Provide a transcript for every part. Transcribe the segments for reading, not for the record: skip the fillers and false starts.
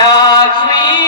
Lakshmi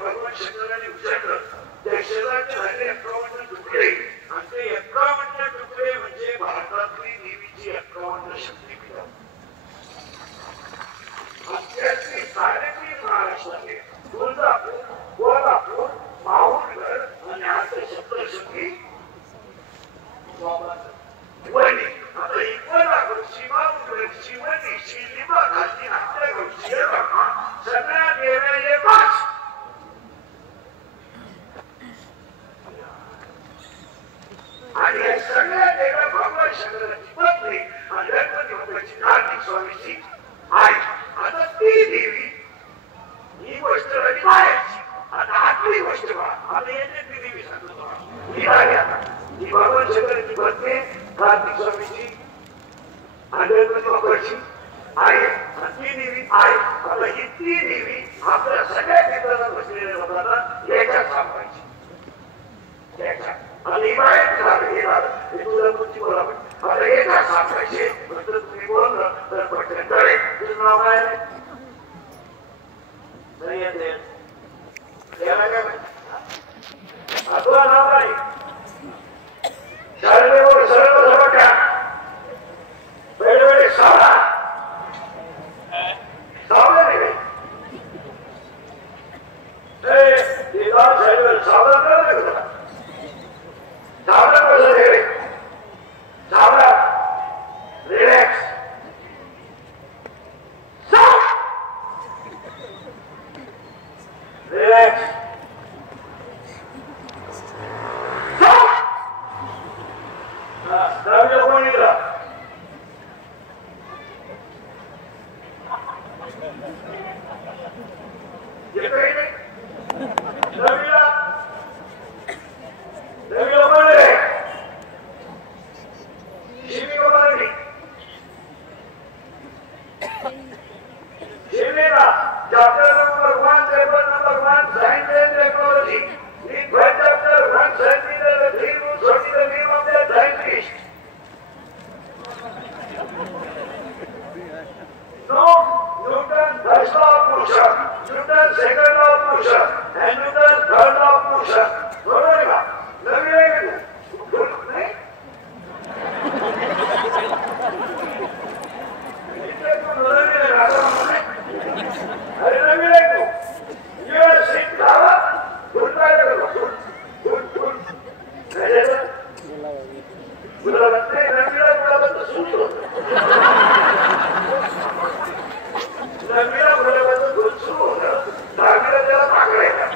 भगवान शंकराने विचारलं त्या शरीराचे झाले 51 तुकडे आणि ते 51 तुकडे म्हणजे भारतातली देवीची 51 शक्तीपीठ अत्याची 3.5 महाराष्ट्रातले तुळजापूर कोल्हापूर माहूरगड आणि आता सप्तशृंगी वणी आता ही कोल्हापूर सीमापूर शिवणी श्रीलिंबा घालती आपल्या गावची सगळ्या देव्या येतात आणि या सगळ्या देव्या भगवान शंकराची पत्नी आणि गणपती बाप्पाची कार्तिक स्वामीची आई आता ती देवी ही गोष्ट झाली बाहेरची आता आतली गोष्ट बघा आता येते ती देवी सांगतो ही आली आता ही भगवान शंकराची पत्नी कार्तिक स्वामीची आणि गणपती बाप्पाची आई आणि ती देवी आई आता ही ती देवी आपल्या सगळ्या क्षेत्राला बसलेल्या लोकांना याच्यात सापडायची याच्यात आणि बाहेर झालं हे तुला तुमची बोला आता एका सापडायचे नंतर तुम्ही बोललं तर पटकन कळेल तुझं नाव काय नाही येते याला काय माहिती तुला नाव काय शाळेवर सरळ झोट्या वेळोवेळी सावळा सावळा नाही ते सावळा कळलं तुला सावळा कसं ठेवे सावळा रिलॅक्स रिलॅक्स दहावीला कोण येतं येतोय नाही दहावीला कोण आहे शिवी कोणाली शिवीला chapter number 1 paper number 1 science and technology in first chapter 1 centimeter the 3 rules what is the name of the scientist no Newton first law of motion Newton second law of motion and Newton third law of motion बरोबर का नवीन आहे तू नाही इथे तू नवीन आहे अरे नवीन आहे तू ये seat खावा काय करतो तुला वाटतंय नवीला बोलावं सुरू नवीला बोलावं सुरू होतं दहावीला त्याला पाकडायला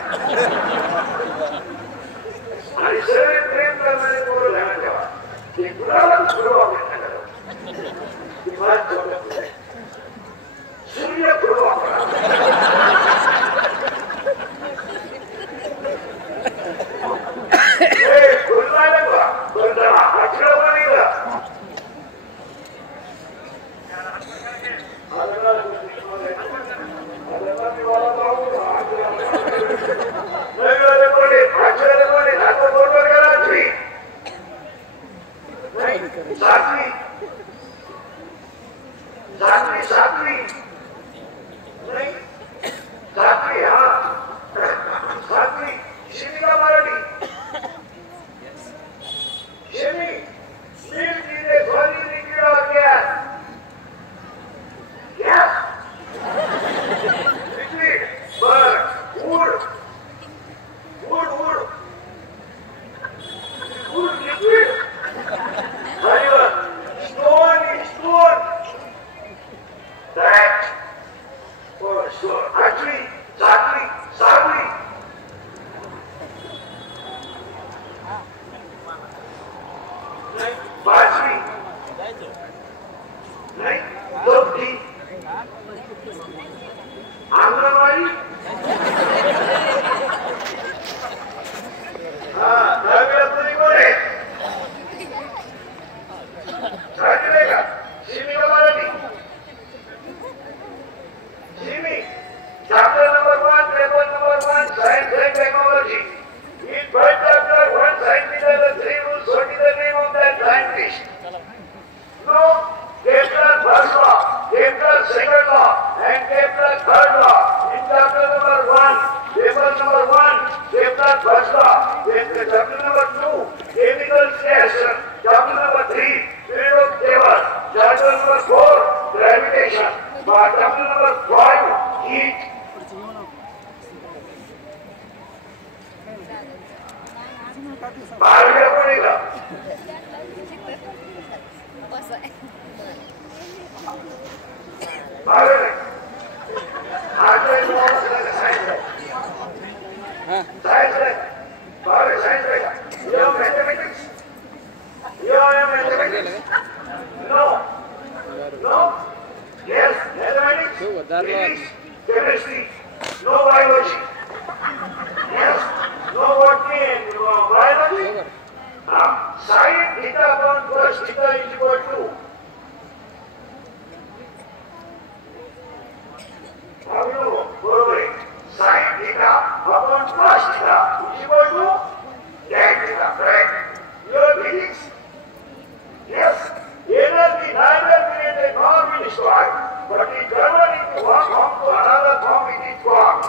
that Bajla, in the chapter number 2, chemical reaction, chapter number 3, period of table, chapter number 4, gravitation, chapter number 5, heat. बारव्या पडेगा बारवे आज साइंस है साइंस है बारवे साइंस है ये मैथमेटिक्स ये mathematics no no yes mathematics physics chemistry no biology yes no botany and biology sin theta upon cos theta is equal to sin theta upon cos theta is equal to tan theta, right? Your physics? Yes. Energy neither created nor will destroyed, but is converted into one form to another form it is formed.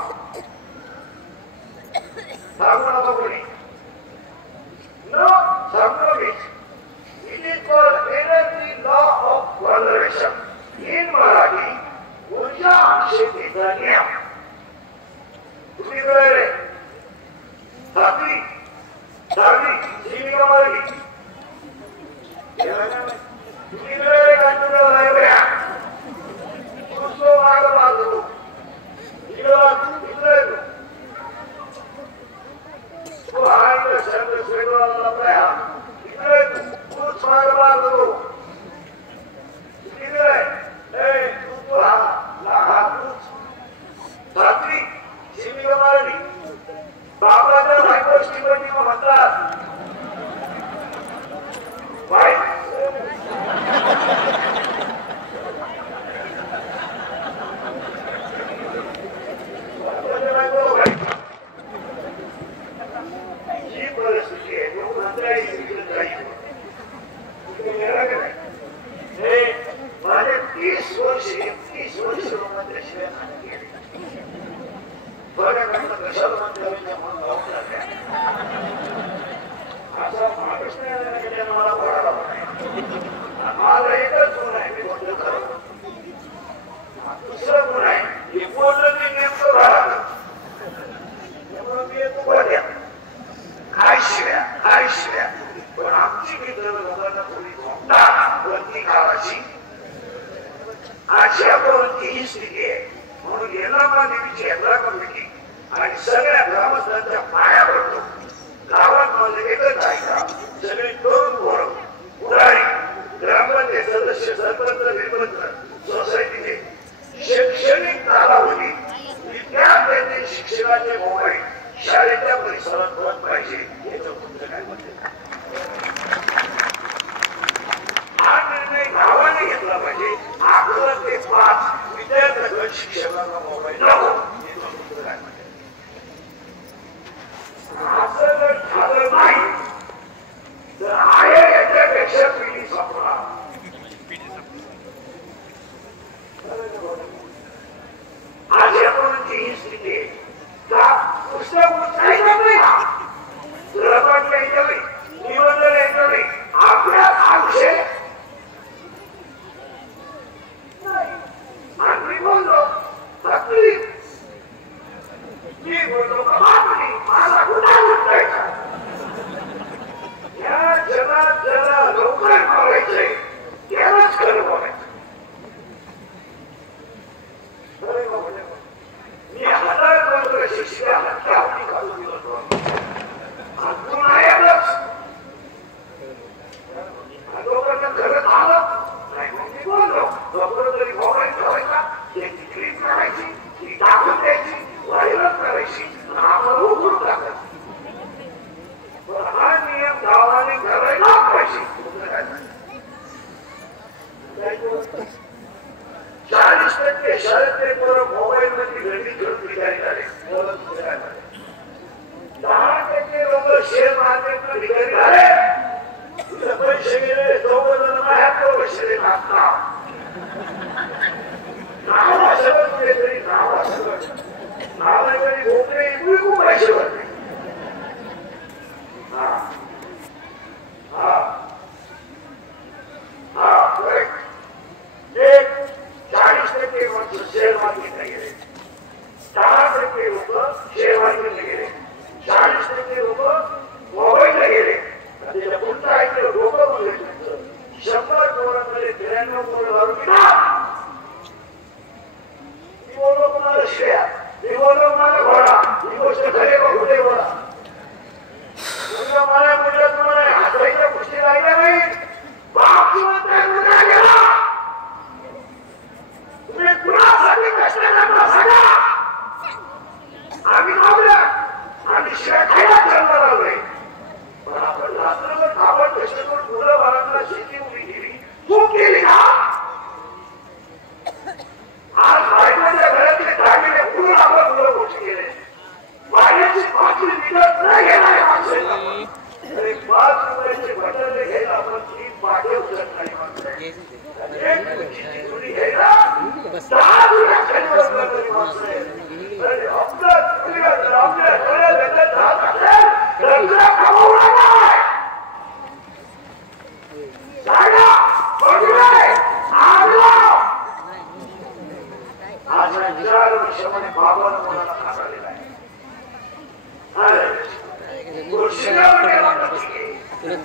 No, it is called energy law of conservation. In Marathi, ऊर्जा अंशेचा नियम. तुम्ही कळले? सातवी सिमिका मारली. तुम्ही कळले का तुला लायब्ररी? उसको मार्ग मारतो. इकडे तो हाय शब्द स्वीकारला पाया इकडे तूच मार्ग दो इकडे ए तू हा तूच सातवी सिमिका मारली बाबाच्या बायकोची बंदी म्हणतात बाय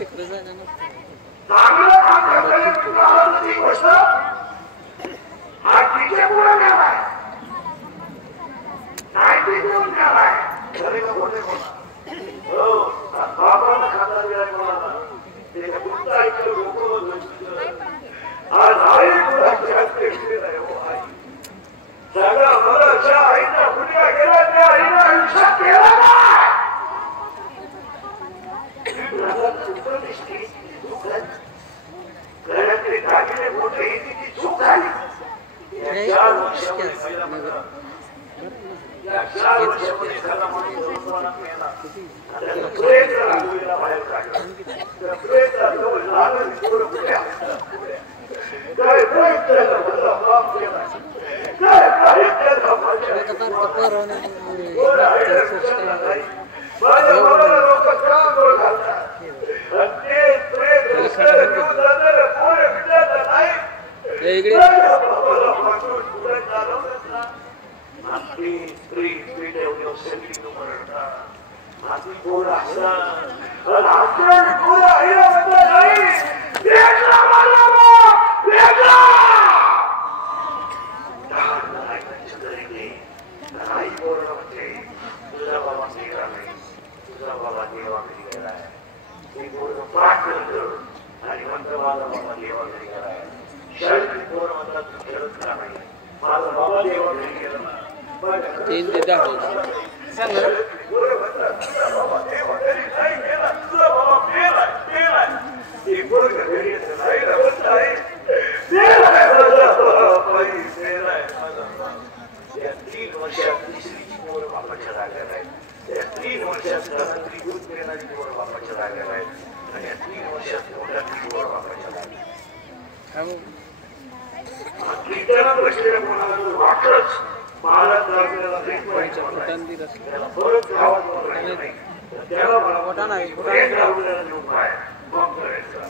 चांगलं काम करताना तुला आवडतं ती गोष्ट हा तिच्या पुढे न्यावाय नाही ती देऊन न्यावाय खरे का बोलणे बोला हो बापाला खाणार गेलाय मला ते कुठं ऐकलं लोक आज आई तुला जास्त भेटले नाही हो आई सगळा मला ज्या आईचा मुलगा गेला त्या आईनं आयुष्यात केला नाही घरातले दागिने मोठे ही तिची चूक झाली या 4 वर्षामध्ये पहिला मुलगा या 4 वर्षामध्ये झाला म्हणून दोनवाना केला त्याला प्रयत्न लागलेला बाहेर काढला त्या प्रयत्नात लागून थोडं पुढे काय प्रयत्न मला माफ केला काय प्रयत्न माझ्या बाबाला लोक का गोळ घालतात ते प्रयत्न घेऊन जाणारे पोरे विचारत नाही बाबाला पाठवून पुढे चालवतात ना आपली स्त्री पीठ एवढी सगळी म्हणतात माझी पोर असतात आणि पोर आईला म्हणतात नाही वेगळा मला वेगळा आई बोलणं म्हणजे तुझा बाबा गेला नाही तुझा बाबा देवाकडे गेलाय ते बोलणं पाठ करत आणि म्हणतो माझा बाबा देवाकडे गेलाय शाळेत पोर म्हणतात तू खेळत का नाही माझा बाबा देवाकडे गेला ना पोरं म्हणतात तुझा बाबा देवाकडे नाही गेला तुझा बाबा गेलाय ते पोरं घरी येतं नाही म्हणत आहे गेलाय माझा बाबा गेलाय माझा या 3 वर्षात तिसरीची पोरं बापाच्या जागेवर आहेत या 3 वर्षात घरातली दूध देणारी पोरं बापाच्या जागेवर आहेत आणि या 3 वर्षात मोठ्यातली पोरं बापाच्या जागेवर कीर्तनात बसलेल्या कोणाला जर वाटलंच महाराज आपल्याला त्याला परत गावात बोलायचं नाही तर त्याला मला नेऊन पाय मग करायचं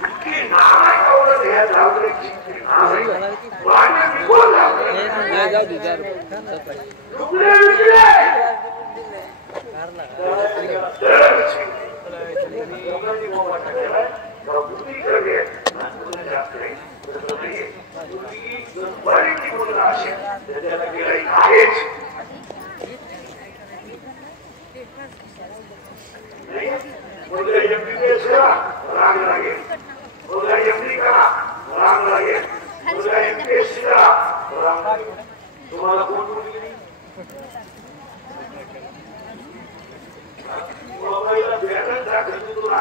इतकी नाराय आवडत ह्या जागृतीची राग लागेल मुलगा एमडी करा राग लागेल मुलगा एमपीएससी करा राग लागेल तुम्हाला कोण मुलगी मोबाईलला बॅनर दाखवतो तुला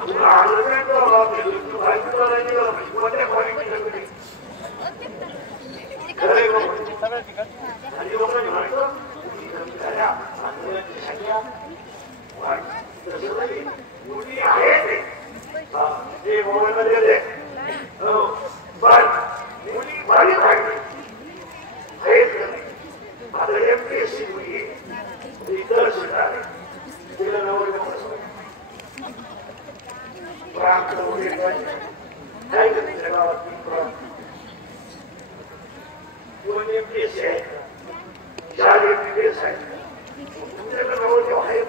तुला आर्ग्युमेंट तू बायको करायची कोणत्या क्वालिटी खरे आणि लोकांनी म्हणतो मुली आहे ते मोबाईलमध्ये दे पण मुली बारी पाहिजे आहेत का नाही आता एमपीएससी मुली इतर सुद्धा तिला नवरी प्रांत वगैरे पाहिजे काय करते गावात दोन एमपीएससी आहेत 4 एमपीएस आहेत तुमच्याकडे नवरी आहे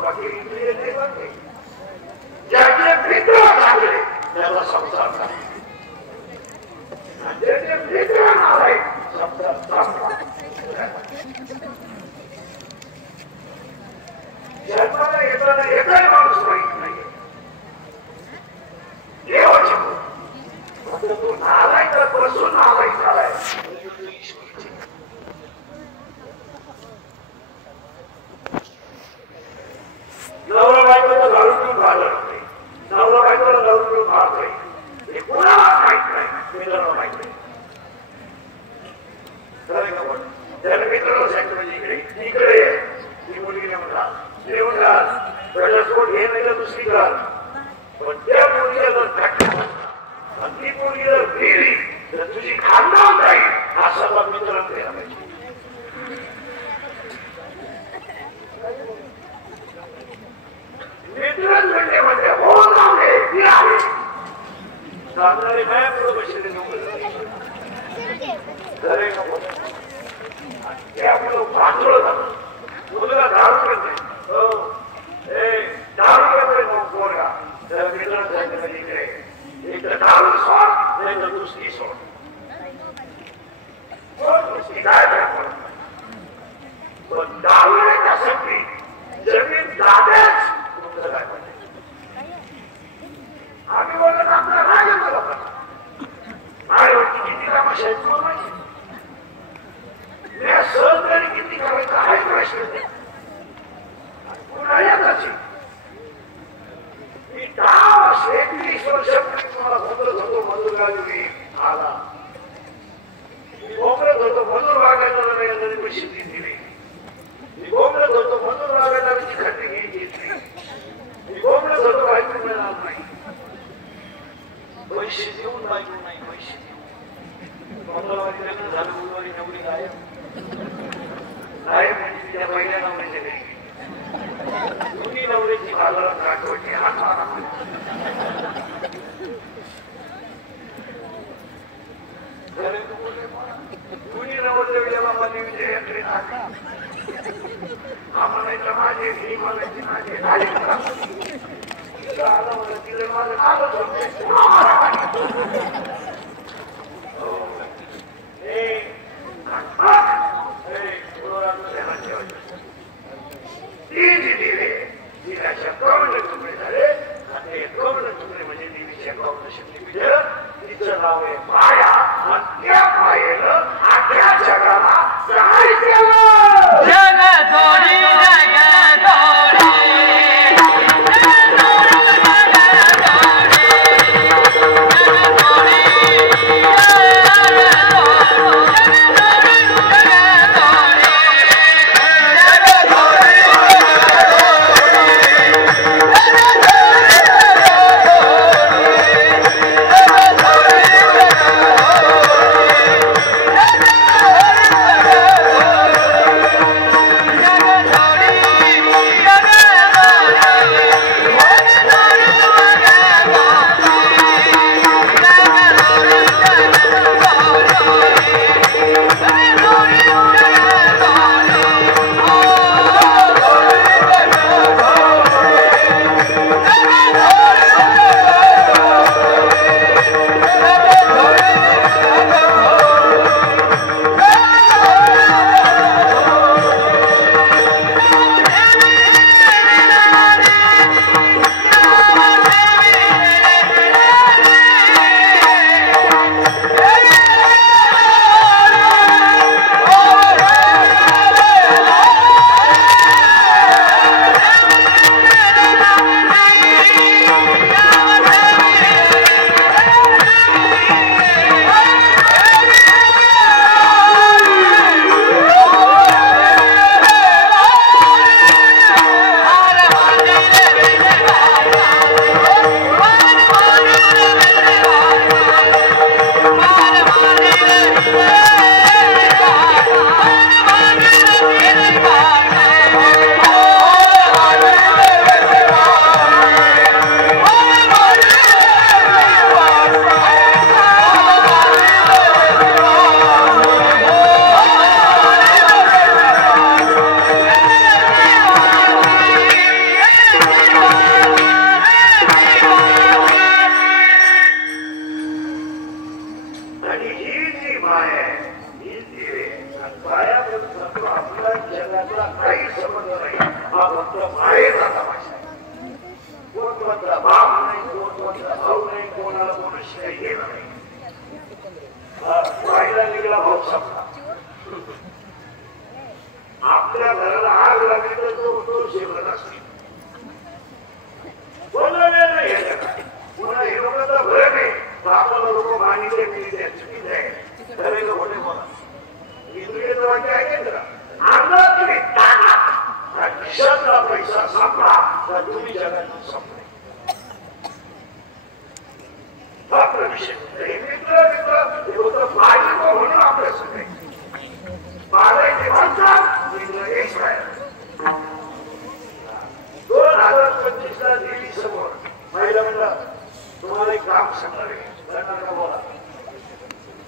बाकी ज्याचे मित्र चांगले त्याला संसार ज्याचे मित्र नाही जन्माला येताना एकही माणूस माहित नाही देवाच्या तू नालाय तर बसून नालाय झालाय नवरा बायकोला दारू पिऊन भांडण नाही नवरा बायकोला दारू पिऊन भांडण नाही हे कोणालाच माहित नाही मित्रांना माहित नाही खरं का पण त्याला मित्राला सांगतो म्हणजे इकडे ये ती मुलगीने म्हणला पहिला सोड हे नाही तर दुसरी घाल पण त्या मुलगीला जर टाकलं आणि ती मुलगी जर भिली तर तुझी खानदान जाईल असा मित्रांना द्यायला पाहिजे मित्र म्हणले दोन्ही नवऱ्याची बाजारात राखवटी हात कुणी नवरदेवाला मध्ये विजयाकडे हा म्हणायचं माझे ही म्हणायची माझे आलं म्हणा तिला माझं कालच होते दिव्याच्या कवर्ण तुकडे झाले आता हे कवर्ण तुकडे म्हणजे देवीच्या कवर्ण शक्तीपीठ तिचं नाव आहे माया आणि त्या मायेनं आख्या जगाला काय केलं जग थोडी आपल्या घराला आग लागली तर तो शेवट असतो बोलले नाही पुन्हा हे लोकांचा भय नाही आपल्याला लोक मानिले मिळते चुकीचे आहे ठरेल होणे बोला इंद्रियचं वाक्य ऐकेल का अंगात तुम्ही टाका खिशातला पैसा सापडा तर तुम्ही जगातून संपले आपला विषय मित्र मित्र हे होतं माझी म्हणून आपल्या सगळे बाळाचे म्हणतात इंग्रज 2025 ला दिल्ली समोर महिला म्हणलं तुम्हाला एक काम सांगणार आहे बोला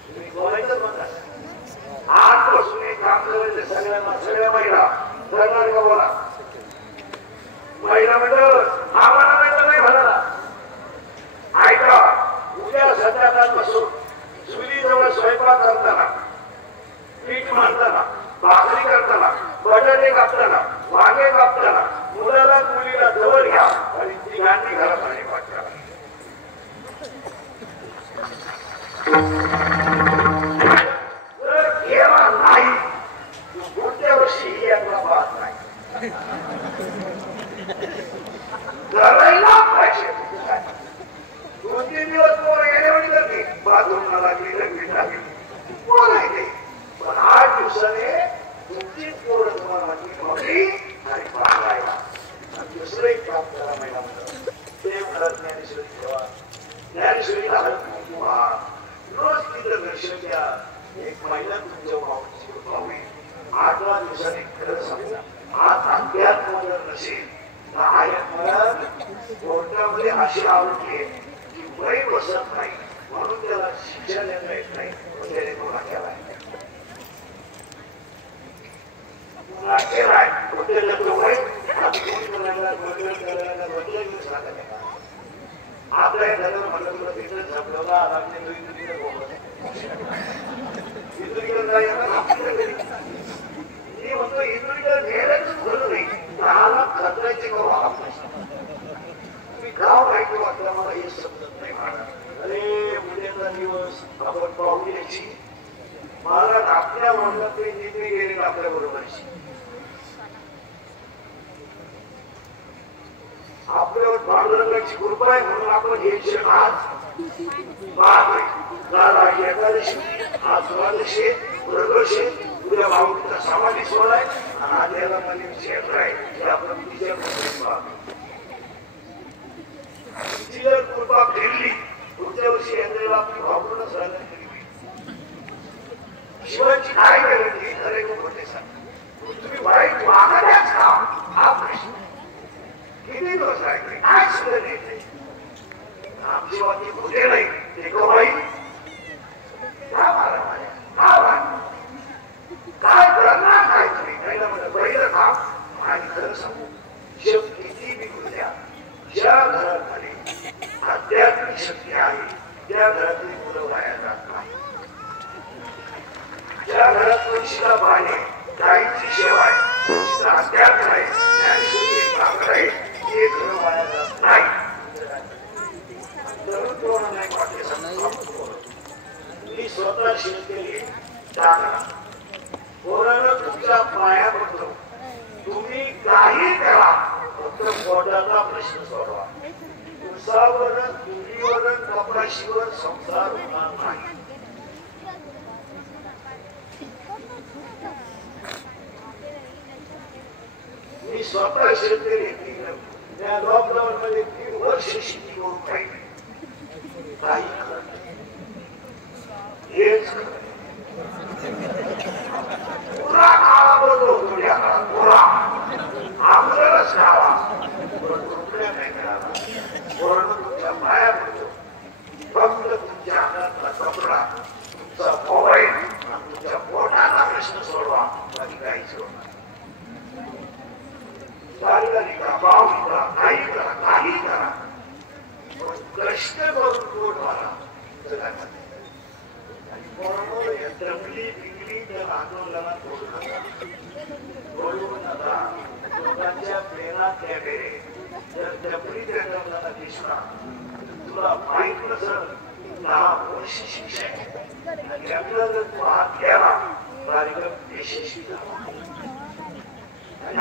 तुम्ही बोलायचं म्हणतात आजपासून एक काम करायचं सगळ्यांना सगळ्या महिला करणार का बोला महिला म्हणलं आम्हाला म्हणलं नाही म्हणाला ऐका उद्या संध्याकाळपासून चुलीजवळ स्वयंपाक करताना पीठ मारताना भाकरी करताना बटाटे कापताना वांगे कापताना मुलाला मुलीला जवळ घ्या आणि तिघांनी घरात आणि पाठ करा जर केला नाही पुढच्या वर्षी यातला पाहत नाही करायला पाहिजे 2-3 दिवस पोरं गेल्यावर लागली बाथरूमला लागली लग्न लागली कोण आहे ते पण 8 दिवसाने तुमची पोरं तुम्हाला लागली आणि बाळायला दुसरं एक काम करा महिला म्हणलं ते घरात ज्ञानेश्वरी ठेवा ज्ञानेश्वरीला हलत नाही किंवा रोज तिथं दर्शन द्या एक महिला तुमच्या भाऊ 8-10 दिवसाने खरं सांगा आज अध्यात्म जर नसेल मुलामध्ये अशी आवडली की वय बसत नाही म्हणून त्याला शिक्षण देता येत नाही त्याने गुन्हा केलाय केलाय आपल्या घराला म्हणलं तुला तिकडे झपलेला आरामने दुसरीकडे मी म्हणतो इकडे नेहमीच भरलं नाही 10 लाख खर्चायचे करू आपण मी गाव माहिती वाटलं मला हे समजत नाही मला अरे उद्याचा दिवस आपण पाहू यायची मला आपल्या म्हणलं ते नेहमी गेले आपल्या बरोबरची आपल्यावर पांडुरंगाची कृपा आहे म्हणून आपण हे क्षण आज पाहतोय एकादशी आज द्वादशी प्रदोषी उद्या भाऊचा समाधी सोहळा आहे आणि आज याला मध्ये क्षेत्र आहे हे आपण तिच्या तिची कृपा फिरली पुढच्या वर्षी यंत्रेला आपली भावपूर्ण सहन केली शिवाची काय गरज खरे खोटे सांग तुम्ही वाईट वागण्याच का हा प्रश्न किती दिवस राहिले काय सुद्धा नाही आमची वाक्य कुठे नाही ते कवाई काय करणार काय तुम्ही पहिलं म्हणजे पहिलं काम आणि खरं सांगू शेव किती बिघडू द्या ज्या घरामध्ये आध्यात्मिक शक्ती आहे त्या घरातली मुलं वाया जात नाही ज्या घरात तुळशीला पाहणे गाईची सेवा आहे तुळशीचा अध्यात्म आहे ज्ञानेश्वरी एक आहे ते घर वाया जात नाही मी स्वतः शिकलेली कोणाला तुमच्या पाया पडतो तुम्ही काही करा फक्त पोटाचा प्रश्न सोडवा उसावर चुलीवर कपाशीवर संसार होणार नाही मी स्वतः शिकलेली त्या लॉकडाऊन मध्ये 3 वर्ष शेती करून पाहिजे काही हेच पुरा काळा बरोबर थोड्या काळात पुरा आपल्यालाच खावा तुमच्या नाही करावा कोरोना तुमच्या पाया पडतो फक्त तुमच्या हातातला कपडा तुमचा मोबाईल तुमच्या पोटाचा प्रश्न सोडवा बाकी काहीच होणार चालली करा पाहून करा काही करा काही करा कष्ट करून पोट मारा जगामध्ये टपली पिकली त्या आंदोलनात बोलवून नका लोकांच्या प्रेरणा त्या बेरे जर टपली त्या आंदोलनाला दिसला तुला माहित नसेल 10 वर्ष शिक्षा आणि आपला जर तू हात घ्यावा कार्यक्रम यशस्वी झाला आणि